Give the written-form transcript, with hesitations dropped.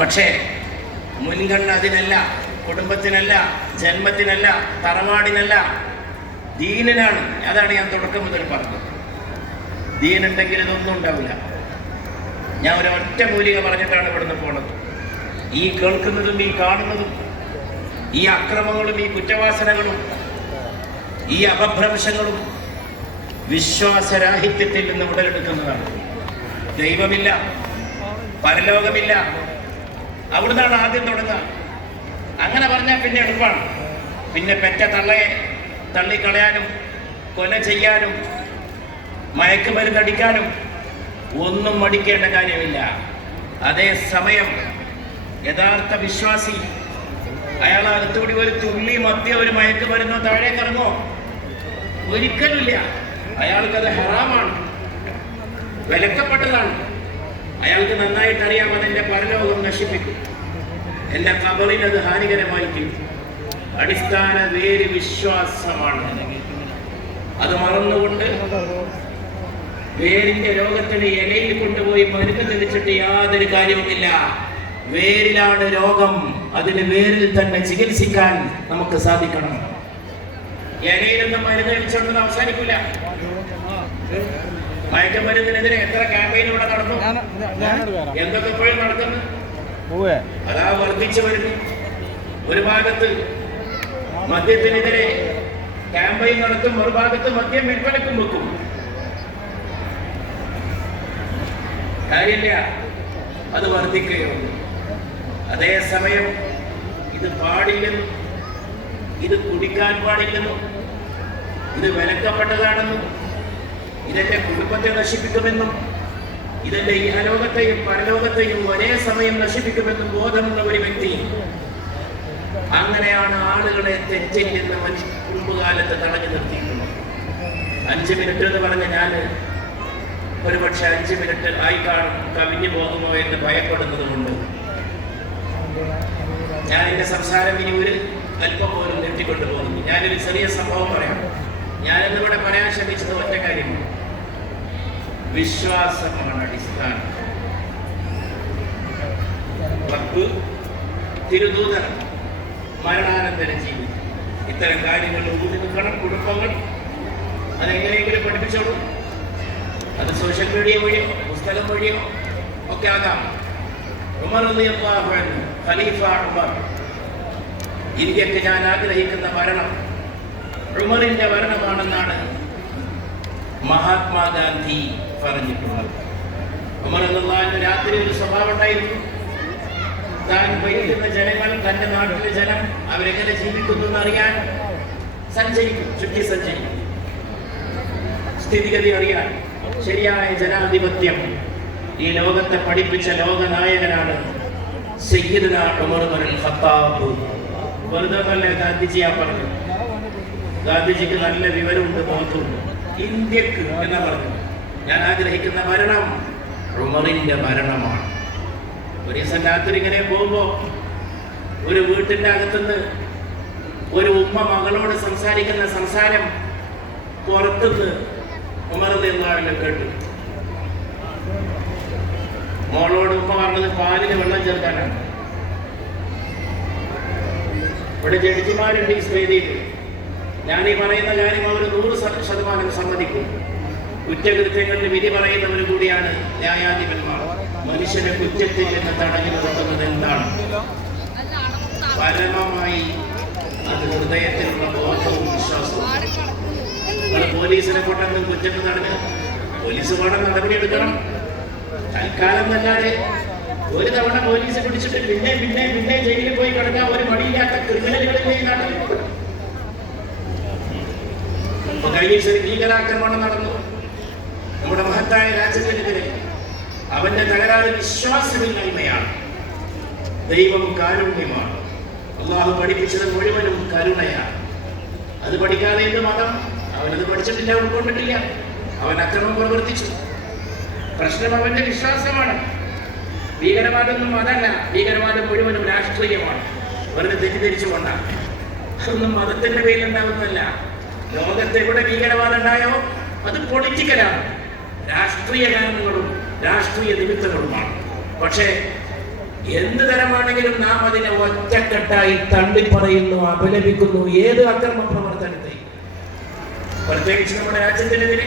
പക്ഷേ മുൻഗണന അതിനല്ല, കുടുംബത്തിനല്ല, ജന്മത്തിനല്ല, തറവാടിനല്ല, ദീനിനാണ്. അതാണ് ഞാൻ തുടക്കം മുതൽ പറഞ്ഞത്. ദീനുണ്ടെങ്കിൽ ഇതൊന്നും ഉണ്ടാവില്ല. ഞാൻ ഒരൊറ്റ മൂലിക പറഞ്ഞിട്ടാണ് ഇവിടുന്ന് പോണത്. ഈ കേൾക്കുന്നതും ഈ കാണുന്നതും, ഈ അക്രമങ്ങളും ഈ കുറ്റവാസനകളും ഈ അപഭ്രംശങ്ങളും വിശ്വാസരാഹിത്യത്തിൽ നിന്ന് ഉടലെടുക്കുന്നതാണ്. ദൈവമില്ല, പരലോകമില്ല, അവിടുന്നാണ് ആദ്യം തുടങ്ങുക. അങ്ങനെ പറഞ്ഞാൽ പിന്നെ എളുപ്പമാണ്. പിന്നെ പെറ്റ തള്ളയെ തള്ളിക്കളയാനും കൊല ചെയ്യാനും മയക്കുമരുന്നടിക്കാനും ഒന്നും മടിക്കേണ്ട കാര്യമില്ല. അതേസമയം യഥാർത്ഥ വിശ്വാസി അയാൾ അകത്തുകൂടി ഒരു തുള്ളി മദ്യ ഒരു മയക്കുമരുന്നോ താഴേക്ക് ഇറങ്ങോ? ഒരിക്കലുമില്ല. അയാൾക്കത് ഹറാമാണ്, വിലക്കപ്പെട്ടതാണ്. അയാൾക്ക് നന്നായിട്ട് അറിയാം അതെന്റെ പരലോകം നശിപ്പിക്കും, എന്റെ ഖബറിൽ അത് ഹാനികരമായിരിക്കും. അടിസ്ഥാന വേര് വിശ്വാസമാണ്. അത് മറന്നുകൊണ്ട് വേരിന്റെ രോഗത്തിന് ഇലയിൽ കൊണ്ടുപോയി മരുന്ന് തെളിച്ചിട്ട് യാതൊരു കാര്യവുമില്ല. വേരിലാണ് രോഗം. അതിന് വേരിൽ തന്നെ ചികിത്സിക്കാൻ നമുക്ക് സാധിക്കണം. ഇലയിലൊന്നും മരുന്ന് കഴിച്ചുകൊണ്ടൊന്നും അവസാനിക്കില്ല. മയക്കമരുന്നിനെതിരെ എത്ര ക്യാമ്പയിൻ ഇവിടെ നടന്നു, എന്തൊക്കെ ഇപ്പോഴും നടക്കുന്നു. അതാ വർദ്ധിച്ചു വരുന്നു. ഒരു ഭാഗത്ത് മദ്യത്തിനെതിരെ ക്യാമ്പയിൻ നടത്തും, ഒരു ഭാഗത്ത് മദ്യം വിൽപ്പനക്കും വെക്കും. കാര്യമില്ല, അത് വർദ്ധിക്കുകയുള്ളൂ. അതേസമയം ഇത് പാടില്ലെന്നും ഇത് കുടിക്കാൻ പാടില്ലെന്നും ഇത് വിലക്കപ്പെട്ടതാണെന്നും ഇതെന്റെ കുടുംബത്തെ നശിപ്പിക്കുമെന്നും ഇതെന്റെ ഇഹലോകത്തെയും പരലോകത്തെയും ഒരേ സമയം നശിപ്പിക്കുമെന്നും ബോധമുള്ള ഒരു വ്യക്തി, അങ്ങനെയാണ് ആളുകളെ തെറ്റിൽ നിന്ന് മുൻപുകാലത്ത് തടഞ്ഞു നിർത്തിയിട്ടുള്ളത്. 5 മിനിറ്റ് എന്ന് പറഞ്ഞ ഞാൻ ഒരുപക്ഷെ 5 മിനിറ്റ് ആയി കാണും, കവിഞ്ഞു പോകുമോ എന്ന് ഭയപ്പെടുന്നത് കൊണ്ട് ഞാൻ എന്റെ സംസാരം ഇനി ഒരു അല്പം പോലും നിർത്തിക്കൊണ്ടു പോകുന്നു. ഞാനൊരു ചെറിയ സംഭവം പറയാം. ഞാനിന്നിവിടെ പറയാൻ ശ്രമിച്ചത് ഒറ്റ കാര്യമാണ്. വിശ്വാസമാണ് അടിസ്ഥാനം. റബ്ബ്, തിരുദൂതർ, മരണാനന്തര ജീവിതം, ഇത്തരം കാര്യങ്ങൾ ഊതി നിൽക്കണം. കുടുംബങ്ങൾ അതെങ്ങനെയെങ്കിലും പഠിപ്പിച്ചോളൂ. അത് സോഷ്യൽ മീഡിയ വഴിയോ പുസ്തകം വഴിയോ ഒക്കെ ആകാം. ഉമർ റളിയല്ലാഹു അൻഹു, ഖലീഫ ഉമർ, ഇന്ത്യക്ക് ഞാൻ ആഗ്രഹിക്കുന്ന ഭരണം ഉമറിന്റെ ഭരണമാണെന്നാണ് മഹാത്മാഗാന്ധി പറഞ്ഞിട്ടുള്ളത്. ഉമർ റളിയല്ലാഹു രാത്രി ഒരു സ്വഭാവം ഉണ്ടായിരുന്നു. താൻ ഭരിക്കുന്ന ജനങ്ങൾ, തന്റെ നാട്ടിലെ ജനം അവരെങ്ങനെ ജീവിക്കുന്നു എന്നറിയാൻ സഞ്ചരിക്കും, ചുറ്റി സഞ്ചരിക്കും, സ്ഥിതിഗതി അറിയാൻ. ശരിയായ ജനാധിപത്യം ഈ ലോകത്തെ പഠിപ്പിച്ച ലോകനായകനാണ് സയ്യിദുനാ ഉമർ ഇബ്നുൽ ഖത്താബ്. വെറുതെ നല്ല ഗാന്ധിജിയാ പറഞ്ഞു. ഗാന്ധിജിക്ക് നല്ല വിവരമുണ്ട്, ബോധമുണ്ട്. ഇന്ത്യക്ക് എന്നാ പറഞ്ഞു, ഞാൻ ആഗ്രഹിക്കുന്ന ഭരണം ഉമറിന്റെ ഭരണമാണ്. ഒരു ദിവസം രാത്രി ഇങ്ങനെ പോകുമ്പോ ഒരു വീട്ടിന്റെ അകത്തുനിന്ന് ഒരു ഉമ്മ മകളോട് സംസാരിക്കുന്ന സംസാരം പുറത്തുനിന്ന് ഉമർ റളിയല്ലാഹു അൻഹു കേട്ടു. മോളോട് ഉമ്മ പറഞ്ഞത് പാലിന് വെള്ളം ചേർക്കാനാണ്. ഇവിടെ ജഡ്ജിമാരുണ്ട് ഈ വേദിയിൽ. ഞാൻ ഈ പറയുന്ന കാര്യം അവർ 100% സമ്മതിക്കും. കുറ്റകൃത്യങ്ങളിൽ വിധി പറയുന്നവർ കൂടിയാണ് ന്യായാധിപന്മാർ. മനുഷ്യനെ കുറ്റത്തിൽ നിന്ന് തടഞ്ഞു നിർത്തുന്നത് എന്താണ്? പരമമായി അത് ഹൃദയത്തിലുള്ള ബോധവും വിശ്വാസവും. നിങ്ങൾ പോലീസിനെ കൊണ്ടൊന്നും കുറ്റത്തിൽ തടഞ്ഞ് പോലീസ് വേണം നടപടി എടുക്കണം. തൽക്കാലം എന്നല്ലാതെ ഒരു തവണ പോലീസ് പിടിച്ചിട്ട് പിന്നെ പിന്നെ പിന്നെ ജയിലിൽ പോയി കിടക്കാൻ ഒരു മടിയില്ലാത്ത ക്രിമിനലുകളിലെ ഈ നാട്ടിൽ. കഴിഞ്ഞ ദിവസം ഭീകരാക്രമണം നടന്നു നമ്മുടെ മഹത്തായ രാജ്യത്തിനെതിരെ. അവന്റെ തകരാറ് വിശ്വാസമില്ലായ്മയാണ്. ദൈവം കാരുണ്യമാണ്. അള്ളാഹു പഠിപ്പിച്ചത് മുഴുവനും കരുണയാണ്. അത് പഠിക്കാതെ എന്ത് മതം? അവനത് പഠിച്ചിട്ടില്ല, ഉൾക്കൊണ്ടിട്ടില്ല. അവൻ അക്രമം പ്രവർത്തിച്ചു. പ്രശ്നം അവന്റെ വിശ്വാസമാണ്. ഭീകരവാദമൊന്നും അതല്ല. ഭീകരവാദം മുഴുവനും രാഷ്ട്രീയമാണ്. വെറുതെ തെറ്റിദ്ധരിച്ചുകൊണ്ടാണ്. അതൊന്നും മതത്തിന്റെ പേരിലുണ്ടാവുന്നതല്ല. ലോകത്തെവിടെ ഭീകരവാദം ഉണ്ടായോ അത് പൊളിറ്റിക്കലാണ്. രാഷ്ട്രീയ കാരണങ്ങളും രാഷ്ട്രീയ നിമിത്തങ്ങളുമാണ്. പക്ഷേ എന്ത് തരമാണെങ്കിലും നാം അതിനെ ഒറ്റക്കെട്ടായി തള്ളിപ്പറയുന്നു, അപലപിക്കുന്നു. ഏത് അക്രമ പ്രവർത്തനത്തെ, പ്രത്യേകിച്ച് നമ്മുടെ രാജ്യത്തിനെതിരെ